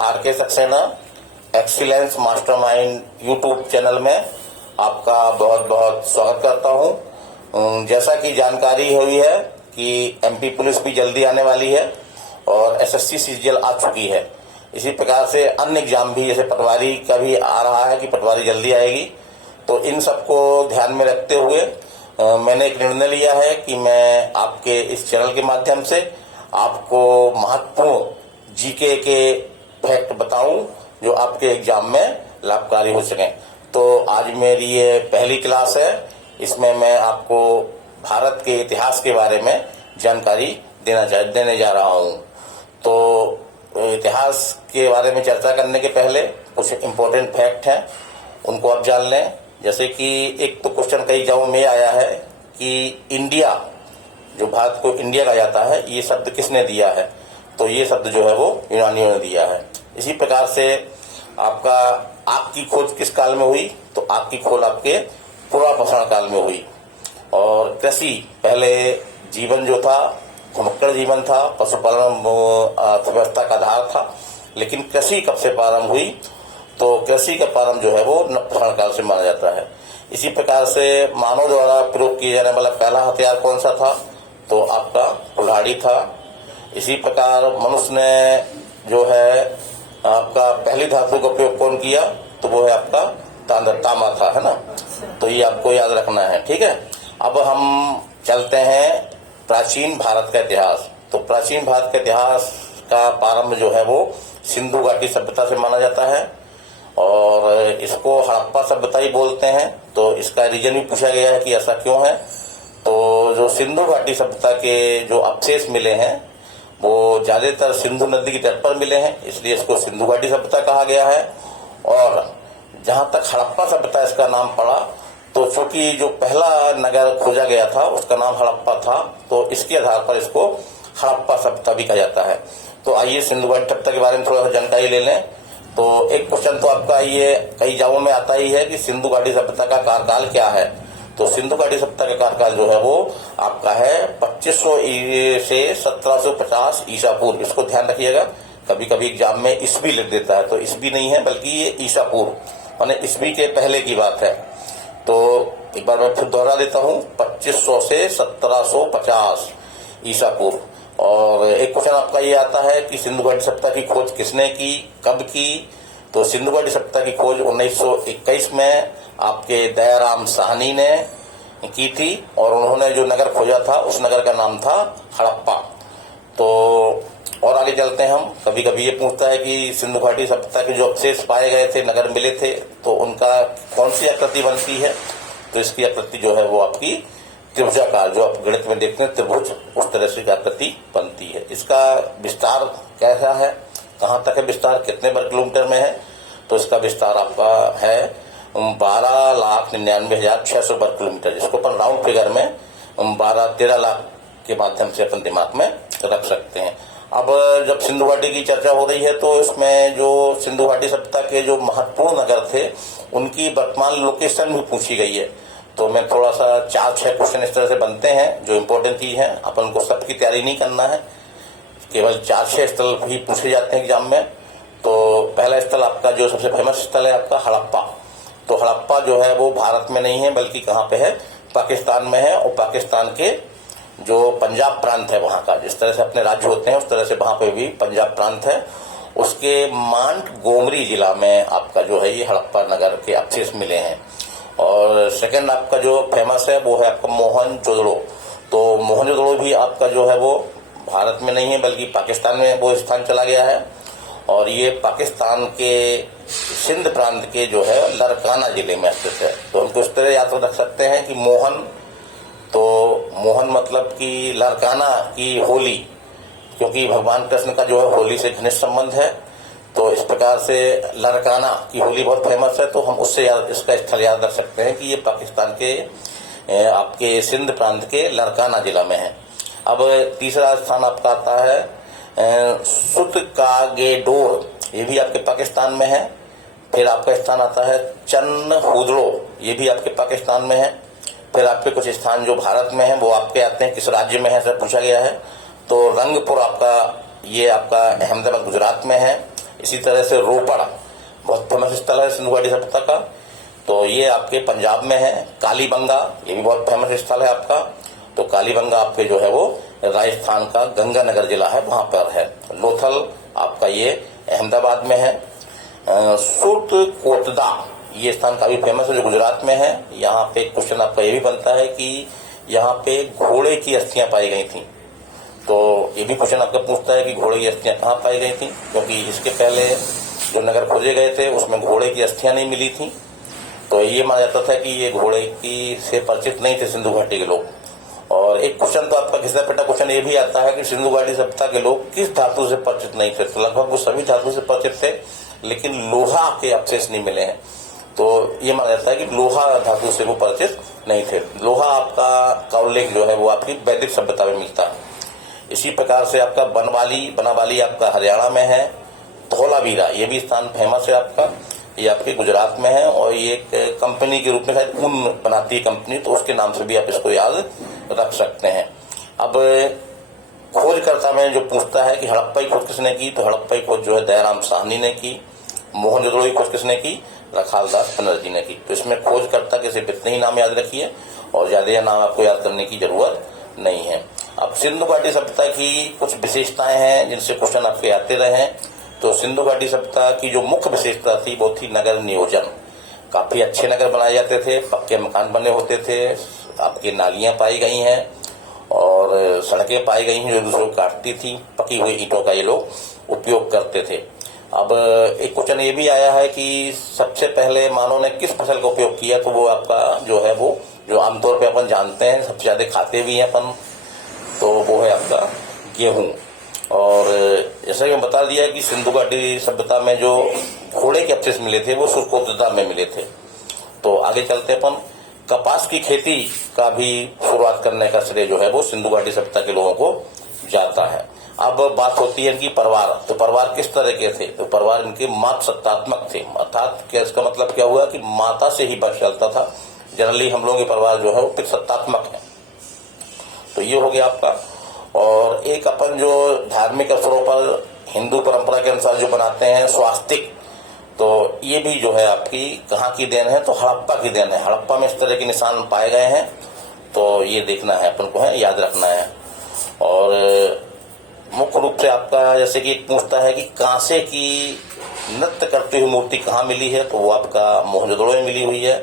R K. Saxena excellence mastermind YouTube channel में आपका बहुत बहुत स्वागत करता हूं। जैसा कि जानकारी हुई है कि एमपी पुलिस भी जल्दी आने वाली है और एसएससी सीजीएल आ चुकी है। इसी प्रकार से अन्य एग्जाम भी, जैसे पटवारी का भी आ रहा है कि पटवारी जल्दी आएगी। तो इन सबको ध्यान में रखते हुए मैंने एक निर्णय लिया है कि मैं आपके इस चैनल के माध्यम से आपको महत्वपूर्ण जीके के फैक्ट बताऊं जो आपके एग्जाम में लाभकारी हो सके। तो आज मेरी ये पहली क्लास है, इसमें मैं आपको भारत के इतिहास के बारे में जानकारी देने जा रहा हूं। तो इतिहास के बारे में चर्चा करने के पहले कुछ इम्पोर्टेंट फैक्ट हैं, उनको आप जान लें। जैसे कि एक तो क्वेश्चन कई जगहों में आया है कि इंडिया, जो भारत को इंडिया कहा जाता है, ये शब्द किसने दिया है? तो ये शब्द जो है वो यूनानियों ने दिया है। इसी प्रकार से आपका आग की खोज किस काल में हुई? तो आग की खोज आपके पूर्वापाषाण काल में हुई। और कृषि, पहले जीवन जो था घुमक्कड़ जीवन था, पशुपालन अर्थव्यवस्था का आधार था। लेकिन कृषि कब से प्रारंभ हुई? तो कृषि का प्रारंभ जो है वो नवपाषाण काल से माना जाता है। इसी प्रकार से मानव द्वारा प्रयोग किया जाने वाला पहला हथियार कौन सा था? तो आपका कुल्हाड़ी था। इसी प्रकार मनुष्य ने जो है आपका पहली धातु का प्रयोग कौन किया? तो वो है आपका तांबा था, है ना। तो ये आपको याद रखना है, ठीक है। अब हम चलते हैं प्राचीन भारत का इतिहास। तो प्राचीन भारत का इतिहास का प्रारंभ जो है वो सिंधु घाटी सभ्यता से माना जाता है और इसको हड़प्पा सभ्यता ही बोलते हैं। तो इसका रीजन भी पूछा गया है कि ऐसा क्यों है। तो जो सिंधु घाटी सभ्यता के जो अवशेष मिले हैं वो ज्यादातर सिंधु नदी के तट पर मिले हैं, इसलिए इसको सिंधु घाटी सभ्यता कहा गया है। और जहां तक हड़प्पा सभ्यता इसका नाम पड़ा, तो चूंकि जो पहला नगर खोजा गया था उसका नाम हड़प्पा था, तो इसके आधार पर इसको हड़प्पा सभ्यता भी कहा जाता है। तो आइए सिंधु घाटी सभ्यता के बारे में थोड़ा सा जानकारी ले लें। तो एक क्वेश्चन तो आपका ये कई जगहों में आता ही है कि सिंधु घाटी सभ्यता का कार्यकाल क्या है? तो सिंधु घाटी सभ्यता का कार्यकाल जो है वो आपका है 2500 से 1750 ईसा पूर्व। इसको ध्यान रखिएगा, कभी कभी एग्जाम में ईस्वी लिख देता है, तो ईस्वी नहीं है बल्कि ये ईसा पूर्व, माने ईस्वी के पहले की बात है। तो एक बार मैं फिर दोहरा देता हूँ, 2500 से 1750 ईसा पूर्व। और एक क्वेश्चन आपका ये आता है कि सिंधु घाटी सभ्यता की खोज किसने की, कब की? तो सिंधु घाटी सभ्यता की खोज 1921 में आपके दयाराम साहनी ने की थी और उन्होंने जो नगर खोजा था उस नगर का नाम था हड़प्पा। तो और आगे चलते हैं हम। कभी कभी ये पूछता है कि सिंधु घाटी सभ्यता के जो अवशेष पाए गए थे, नगर मिले थे, तो उनका कौन सी आकृति बनती है? तो इसकी आकृति जो है वो आपकी त्रिभुजाकार, जो आप गणित में देखते हैं त्रिभुज, उस तरह से आकृति बनती है। इसका विस्तार कैसा है, कहाँ तक है विस्तार, कितने वर्ग किलोमीटर में है? तो इसका विस्तार आपका है 12,99,600 वर्ग किलोमीटर, जिसको अपन राउंड फिगर में 12-13 लाख के माध्यम से अपन दिमाग में रख सकते हैं। अब जब सिंधु घाटी की चर्चा हो रही है तो इसमें जो सिंधु घाटी सभ्यता के जो महत्वपूर्ण नगर थे उनकी वर्तमान लोकेशन भी पूछी गई है। तो मैं थोड़ा सा 4-6 क्वेश्चन इस तरह से बनते हैं जो इम्पोर्टेंट चीज है। अपन को सबकी तैयारी नहीं करना है, केवल 4-6 स्थल ही पूछे जाते हैं एग्जाम में। तो पहला स्थल आपका जो सबसे फेमस स्थल है आपका हड़प्पा। तो हड़प्पा जो है वो भारत में नहीं है बल्कि कहाँ पे है? पाकिस्तान में है। और पाकिस्तान के जो पंजाब प्रांत है वहां का, जिस तरह से अपने राज्य होते हैं उस तरह से वहां पे भी पंजाब प्रांत है, उसके मांड गोमरी जिला में आपका जो है ये हड़प्पा नगर के अवशेष मिले हैं। और सेकंड आपका जो फेमस है वो है आपका मोहनजोदड़ो। तो मोहनजोदड़ो भी आपका जो है वो भारत में नहीं है बल्कि पाकिस्तान में वो स्थान चला गया है। और ये पाकिस्तान के सिंध प्रांत के जो है लरकाना जिले में स्थित है। तो हमको इस तरह याद रख सकते हैं कि मोहन, तो मोहन मतलब कि लरकाना की होली, क्योंकि भगवान कृष्ण का जो है होली से घनिष्ठ संबंध है। तो इस प्रकार से लरकाना की होली बहुत फेमस है, तो हम उससे इसका स्थल याद रख सकते हैं कि ये पाकिस्तान के आपके सिंध प्रांत के लरकाना जिला में है। अब तीसरा स्थान आपका आता है सुतकागेडोर, ये भी आपके पाकिस्तान में है। फिर आपका स्थान आता है चन्नहुदड़ो, ये भी आपके पाकिस्तान में है। फिर आपके कुछ स्थान जो भारत में है वो आपके आते हैं किस राज्य में है, सर पूछा गया है। तो रंगपुर आपका, ये आपका अहमदाबाद गुजरात में है। इसी तरह से रोपड़ बहुत फेमस स्थल है सिंधु घाटी सभ्यता का, तो ये आपके पंजाब में है। कालीबंगा ये भी बहुत फेमस स्थल है आपका, तो कालीबंगा आपके जो है वो राजस्थान का गंगानगर जिला है, वहां पर है। लोथल आपका ये अहमदाबाद में है। सुरकोटदा ये स्थान काफी फेमस है जो गुजरात में है। यहाँ पे क्वेश्चन आपका ये भी बनता है कि यहाँ पे घोड़े की अस्थियां पाई गई थी, तो ये भी क्वेश्चन आपका पूछता है कि घोड़े की अस्थियां कहाँ पाई गई थी, क्योंकि इसके पहले जो नगर खोजे गए थे उसमें घोड़े की अस्थियां नहीं मिली थी, तो ये माना जाता था कि ये घोड़े की से परिचित नहीं थे सिंधु घाटी के लोग। और एक क्वेश्चन तो आपका घिसा पिटा क्वेश्चन ये भी आता है कि सिंधु घाटी सभ्यता के लोग किस धातु से परिचित नहीं थे, तो लगभग वो सभी धातु से परिचित थे, लेकिन लोहा के अवशेष नहीं मिले हैं, तो ये माना जाता है कि लोहा धातु से वो परिचित नहीं थे। लोहा आपका का उल्लेख जो है वो आपकी वैदिक सभ्यता में मिलता है। इसी प्रकार से आपका बनावाली आपका हरियाणा में है। धौलावीरा ये भी स्थान फेमस है आपका, ये आपके गुजरात में है, और ये एक कंपनी के रूप में शायद ऊन बनाती है कंपनी, तो उसके नाम से भी आप इसको याद रख सकते हैं। अब खोजकर्ता में जो पूछता है कि हड़प्पा की खोज किसने की, तो हड़प्पा की खोज जो है दयाराम साहनी ने की। मोहनजोदड़ो की खोज किसने की, रखालदास बनर्जी ने की। तो इसमें खोजकर्ता के सिर्फ इतने ही नाम याद रखिए और ज्यादा नाम आपको याद करने की जरूरत नहीं है। अब सिंधु घाटी सभ्यता की कुछ विशेषताएं हैं जिनसे क्वेश्चन आपके आते रहे हैं। तो सिंधु घाटी सभ्यता की जो मुख्य विशेषता थी वो थी नगर नियोजन। काफी अच्छे नगर बनाए जाते थे, पक्के मकान बने होते थे, आपकी नालियां पाई गई हैं और सड़कें पाई गई हैं जो दूसरों को काटती थी। पकी हुई ईंटों का ये लोग उपयोग करते थे। अब एक क्वेश्चन ये भी आया है कि सबसे पहले मानव ने किस फसल का उपयोग किया, तो वो आपका जो है वो जो आमतौर पे अपन जानते हैं सबसे ज्यादा खाते भी हैं अपन, तो वो है आपका गेहूं। और जैसा कि बता दिया कि सिंधु घाटी सभ्यता में जो घोड़े के अवशेष मिले थे वो सुरकोटदा में मिले थे। तो आगे चलते अपन कपास की खेती का भी शुरुआत करने का श्रेय जो है वो सिंधु घाटी सभ्यता के लोगों को जाता है। अब बात होती है इनकी परिवार, तो परिवार किस तरह के थे, तो परिवार इनके मातृसत्तात्मक थे। अर्थात क्या इसका मतलब क्या हुआ कि माता से ही वंश चलता था। जनरली हम लोगों के परिवार जो है वो पितृसत्तात्मक है, तो ये हो गया आपका। और एक अपन जो धार्मिक अवसरों पर हिंदू परंपरा के अनुसार जो बनाते हैं स्वास्तिक, तो ये भी जो है आपकी कहाँ की देन है, तो हड़प्पा की देन है। हड़प्पा में इस तरह के निशान पाए गए हैं, तो ये देखना है अपन को, है याद रखना है। और मुख्य रूप से आपका जैसे कि पूछता है कि कांसे की नृत्य करती हुई मूर्ति कहाँ मिली है, तो वो आपका मोहनजोदड़ो में मिली हुई है।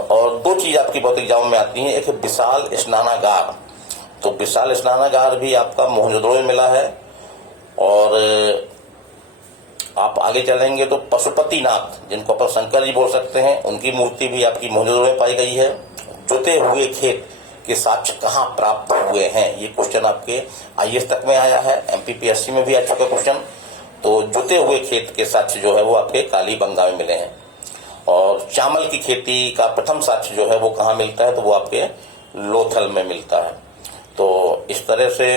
और दो चीज आपकी बहुत एग्जाम में आती है, एक विशाल स्नानागार, तो विशाल स्नानागार भी आपका मोहनजोदड़ो में मिला है। और आप आगे चलेंगे तो पशुपतिनाथ जिनको अपन शंकर जी बोल सकते हैं, उनकी मूर्ति भी आपकी मोहनजोदड़ो में पाई गई है। जुते हुए खेत के साक्ष्य कहाँ प्राप्त हुए हैं, ये क्वेश्चन आपके आईएएस तक में आया है, एमपीपीएससी में भी आ चुका क्वेश्चन। तो जुते हुए खेत के साक्ष्य जो है वो आपके कालीबंगा में मिले हैं। और चावल की खेती का प्रथम साक्ष्य जो है वो कहाँ मिलता है, तो वो आपके लोथल में मिलता है। तो इस तरह से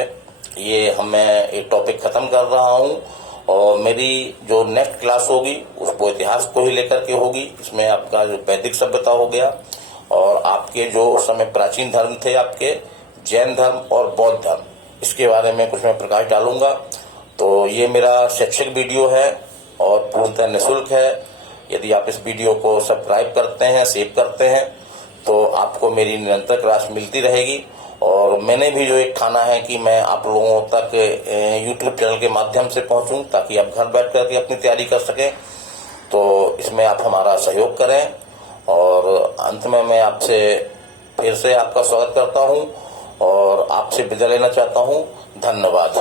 ये मैं एक टॉपिक खत्म कर रहा हूँ, और मेरी जो नेक्स्ट क्लास होगी उसको इतिहास को ही लेकर के होगी। इसमें आपका जो वैदिक सभ्यता हो गया, और आपके जो उस समय प्राचीन धर्म थे आपके जैन धर्म और बौद्ध धर्म, इसके बारे में कुछ मैं प्रकाश डालूंगा। तो ये मेरा शैक्षिक वीडियो है और पूर्णतः निःशुल्क है। यदि आप इस वीडियो को सब्सक्राइब करते हैं, सेव करते हैं, तो आपको मेरी निरंतर क्लास मिलती रहेगी। और मैंने भी जो एक ठाना है कि मैं आप लोगों तक यूट्यूब चैनल के माध्यम से पहुंचूं, ताकि आप घर बैठ करके अपनी तैयारी कर सकें। तो इसमें आप हमारा सहयोग करें। और अंत में मैं आपसे फिर से आपका स्वागत करता हूं और आपसे विदा लेना चाहता हूं। धन्यवाद।